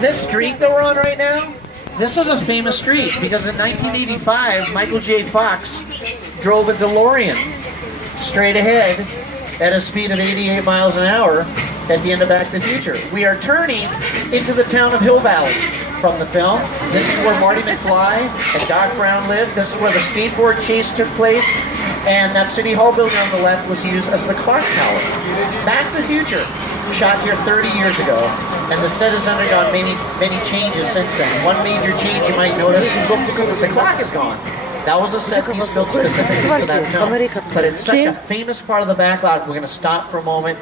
This street that we're on right now, this is a famous street because in 1985, Michael J. Fox drove a DeLorean straight ahead at a speed of 88 miles an hour at the end of Back to the Future. We are turning into the town of Hill Valley from the film. This is where Marty McFly and Doc Brown lived. This is where the skateboard chase took place. And that City Hall building on the left was used as the Clark Tower. Back to the Future, shot here 30 years ago, and the set has undergone many changes since then. One major change you might notice, the clock is gone. That was a set piece built specifically for that film. But it's such a famous part of the backlot, we're going to stop for a moment.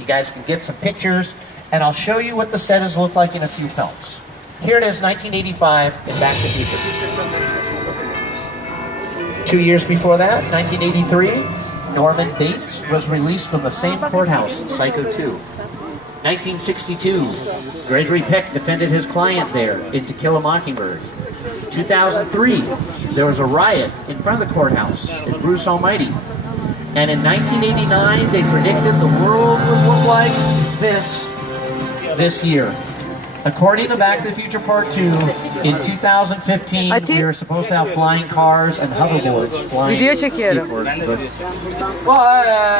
You guys can get some pictures, and I'll show you what the set has looked like in a few films. Here it is, 1985 in Back to the Future. 2 years before that, 1983, Norman Bates was released from the same courthouse in Psycho 2. 1962, Gregory Peck defended his client there in To Kill a Mockingbird. 2003, there was a riot in front of the courthouse in Bruce Almighty. And in 1989, they predicted the world would look like this year. According to Back to the Future Part 2, in 2015, we were supposed to have flying cars and hoverboards flying.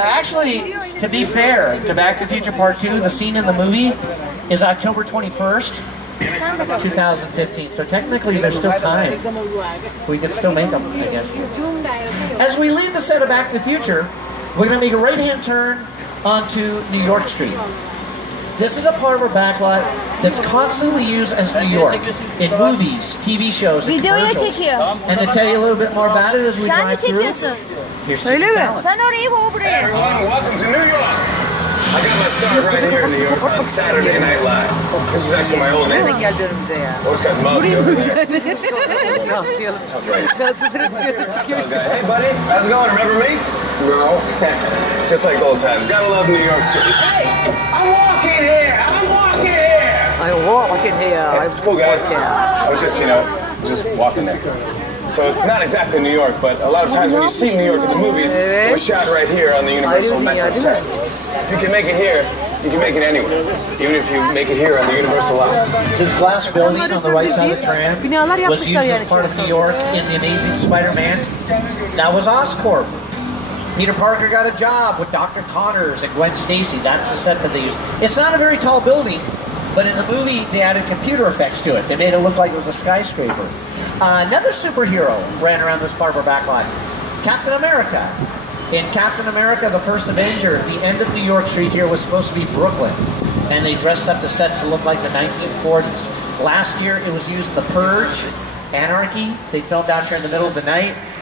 Actually, to be fair to Back to the Future Part 2, the scene in the movie is October 21st, 2015. So technically, there's still time. We can still make them, I guess. As we leave the set of Back to the Future, we're going to make a right-hand turn onto New York Street. This is a part of our backlot that's constantly used as New York in movies, TV shows, and commercials. And to tell you a little bit more about it as we drive through, here's Studi. Welcome to New York! I got my start right here in New York on Saturday Night Live. This is actually my old neighborhood. Oh, it's got mugs over there. That's right. Hey, buddy, how's it going? Remember me? No. Just like old times. Gotta love New York City. Hey, I'm walking here! Hey, it's cool, guys. I was just, just walking there. So it's not exactly New York, but a lot of times when you see New York in the movies, it was shot right here on the Universal Metro sets. If you can make it here, you can make it anywhere, even if you make it here on the Universal line. This glass building on the right side of the tram was used as part of New York in The Amazing Spider-Man. That was Oscorp. Peter Parker got a job with Dr. Connors and Gwen Stacy. That's the set that they used. It's not a very tall building, but in the movie, they added computer effects to it. They made it look like it was a skyscraper. Another superhero ran around this part of our backlot. Captain America. In Captain America, the First Avenger, the end of New York Street here was supposed to be Brooklyn. And they dressed up the sets to look like the 1940s. Last year, it was used in The Purge, Anarchy. They filmed out here in the middle of the night.